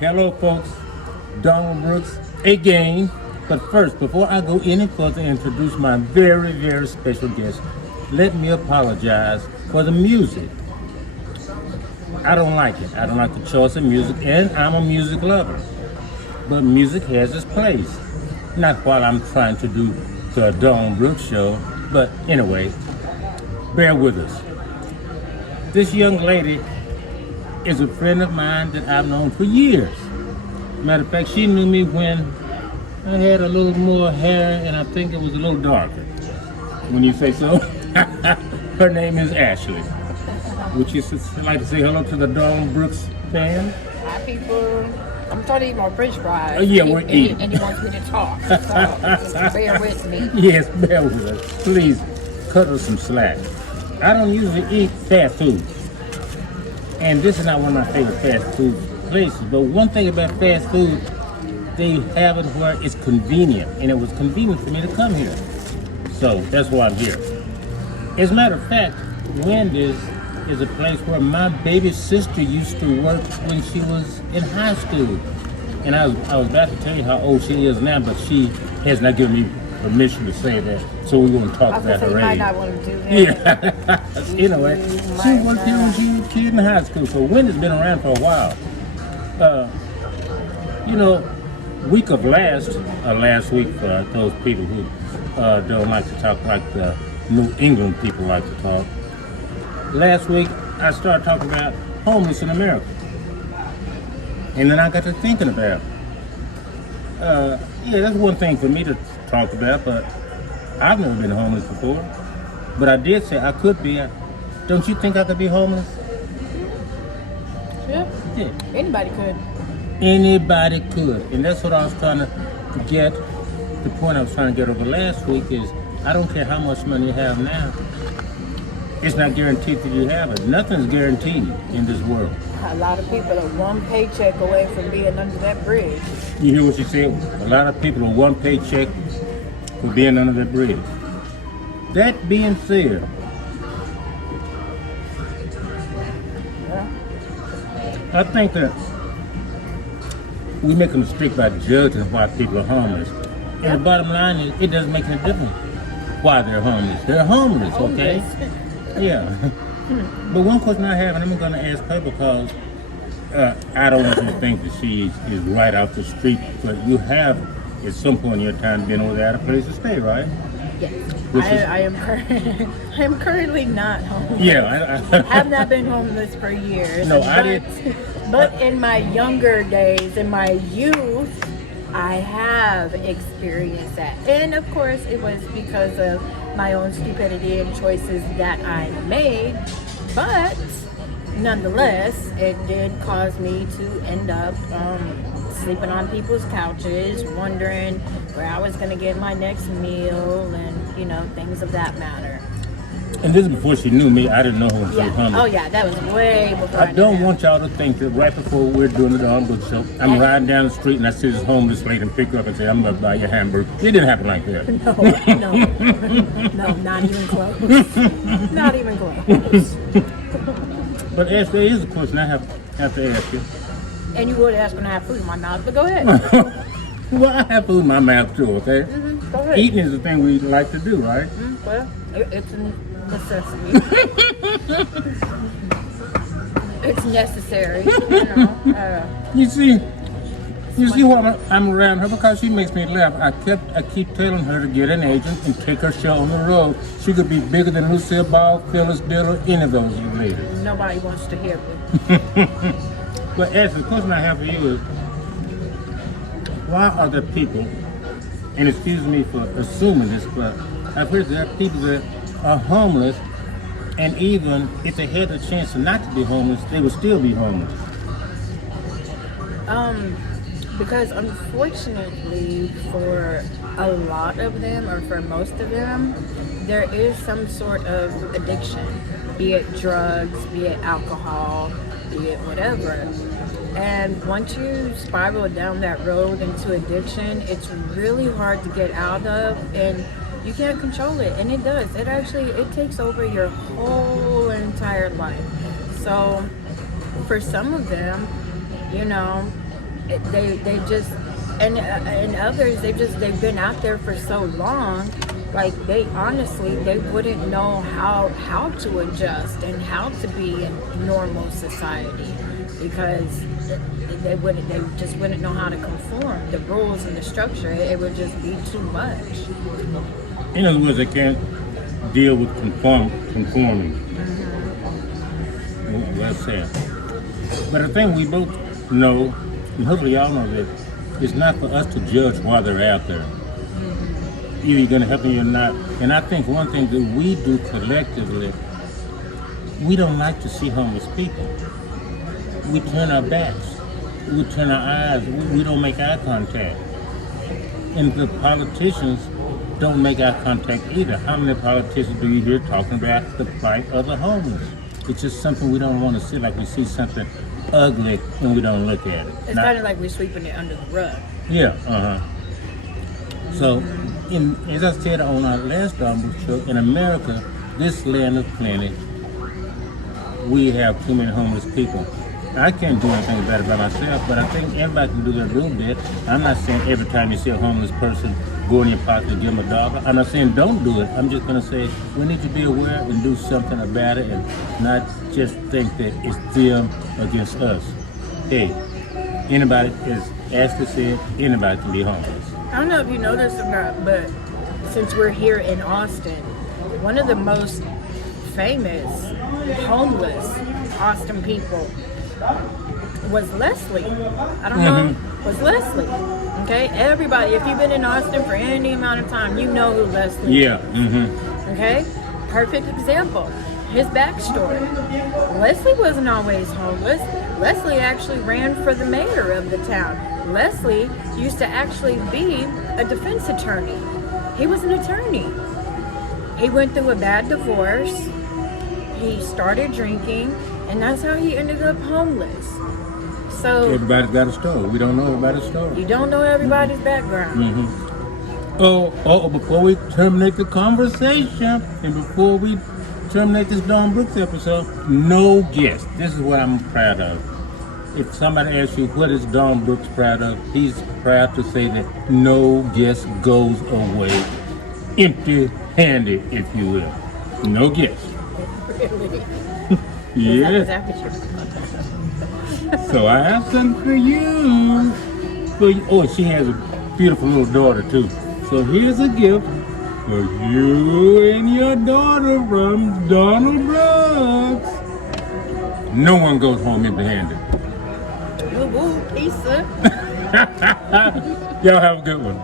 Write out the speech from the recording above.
Hello, folks. Donald Brooks again. But first, before I go any further and introduce my very, very special guest, let me apologize for the music. I don't like it. I don't like the choice of music, and I'm a music lover. But music has its place. Not while I'm trying to do the Donald Brooks show, but anyway, bear with us. This young lady is a friend of mine that I've known for years. Matter of fact, she knew me when I had a little more hair and I think it was a little darker. When you say so, her name is Ashley. Would you like to say hello to the Donald Brooks fans? Hi, people. I'm trying to eat my French fries. Yeah, we're eating. And he wants me to talk. So just bear with me. Yes, bear with us. Please cut us some slack. I don't usually eat fast food. And this is not one of my favorite fast food places. But one thing about fast food, they have it where it's convenient. And it was convenient for me to come here. So that's why I'm here. As a matter of fact, Wendy's is a place where my baby sister used to work when she was in high school. And I was about to tell you how old she is now, but she has not given me permission to say that. So we won't talk about her You might age. not want to do that. Yeah. Anyway, she worked here when she was a kid in high school. So Wendy's been around for a while. Week of last week for those people who don't like to talk like the New England people like to talk. Last week, I started talking about homeless in America. And then I got to thinking about, that's one thing for me to talk about, but I've never been homeless before. But I did say I could be. Don't you think I could be homeless? Yeah. Yeah. Anybody could. Anybody could. And that's what I was trying to get. The point I was trying to get over last week is, I don't care how much money you have now. It's not guaranteed that you have it. Nothing's guaranteed in this world. A lot of people are one paycheck away from being under that bridge. You hear what she said? A lot of people are one paycheck for being under that bridge. That being said, Yeah. I think that we make a mistake by judging why people are homeless. And the bottom line is, it doesn't make any difference why they're homeless. They're homeless, okay? Yeah. But one question I have, and I'm going to ask her because I don't want you to think that she is right out the street, but you have, at some point in your time, been without a place to stay, right? Yes. Which is- I am currently not homeless. Yeah. I have not been homeless for years. No, but, I did. But in my younger days, in my youth, I have experienced that. And of course, it was because of my own stupidity and choices that I made. But nonetheless, it did cause me to end up sleeping on people's couches, wondering where I was going to get my next meal and, things of that matter. And this is before she knew me. I didn't know her when she was Yeah. homeless. Oh, yeah, that was way before I knew don't that. want y'all to think that right before we're doing the Don Brooks show, I'm riding down the street and I see this homeless lady and pick her up and say, I'm going to buy you a hamburger. It didn't happen like that. No, not even close. Not even close. But Ash, there is a question I have to ask you. And you would ask when I have food in my mouth, but go ahead. Well, I have food in my mouth too, okay? Go ahead. Eating is the thing we like to do, right? Well, it's a necessity. It's necessary, You see why I'm around her? Because she makes me laugh. I keep telling her to get an agent and take her show on the road. She could be bigger than Lucille Ball, Phyllis Diller, any of those ladies. Nobody wants to hear me. But Ash, the question I have for you is, why are there people, and excuse me for assuming this, but I've heard there are people that are homeless, and even if they had the chance not to be homeless, they would still be homeless. Because unfortunately for a lot of them, or for most of them, there is some sort of addiction, be it drugs, be it alcohol, be it whatever. And once you spiral down that road into addiction, it's really hard to get out of, and you can't control it. And it does. It takes over your whole entire life. So for some of them, they just and others they've been out there for so long, like they honestly they wouldn't know how to adjust and how to be in normal society, because they just wouldn't know how to conform. The rules and the structure, it would just be too much. In other words, they can't deal with conforming. Well said. But I think we both know, and hopefully y'all know that it's not for us to judge why they're out there. Either you're going to help them or you're not. And I think one thing that we do collectively, we don't like to see homeless people. We turn our backs. We turn our eyes. We don't make eye contact. And the politicians don't make eye contact either. How many politicians do you hear talking about the plight of the homeless? It's just something we don't want to see, like we see something ugly and we don't look at it. It's kind of like we're sweeping it under the rug. Yeah, So, as I said on our last Dawn Book show, in America, this land of plenty, we have too many homeless people. I can't do anything about it by myself, but I think everybody can do their little bit. I'm not saying every time you see a homeless person, go in your pocket and give them $1. I'm not saying don't do it. I'm just going to say we need to be aware and do something about it and not just think that it's them against us. Hey, anybody, as Ashley said, anybody can be homeless. I don't know if you know this or not, but since we're here in Austin, one of the most famous homeless Austin people was Leslie. I don't know, was Leslie. Okay, everybody, if you've been in Austin for any amount of time, you know who Leslie is. Okay, perfect example. His backstory. Leslie wasn't always homeless. Leslie actually ran for the mayor of the town. Leslie used to actually be a defense attorney. He was an attorney. He went through a bad divorce. He started drinking, and that's how he ended up homeless. So everybody's got a story. We don't know everybody's story. You don't know everybody's background. Before we terminate the conversation, and before we terminate this Dawn Brooks episode, no guest. This is what I'm proud of. If somebody asks you what is Dawn Brooks proud of, he's proud to say that no guest goes away empty-handed, if you will. No guest. Really? Yeah. Is that what you're So I have something for you. Oh, she has a beautiful little daughter too. So here's a gift for you and your daughter from Donald Brooks. No one goes home empty-handed. Woo woo, pizza. Y'all have a good one.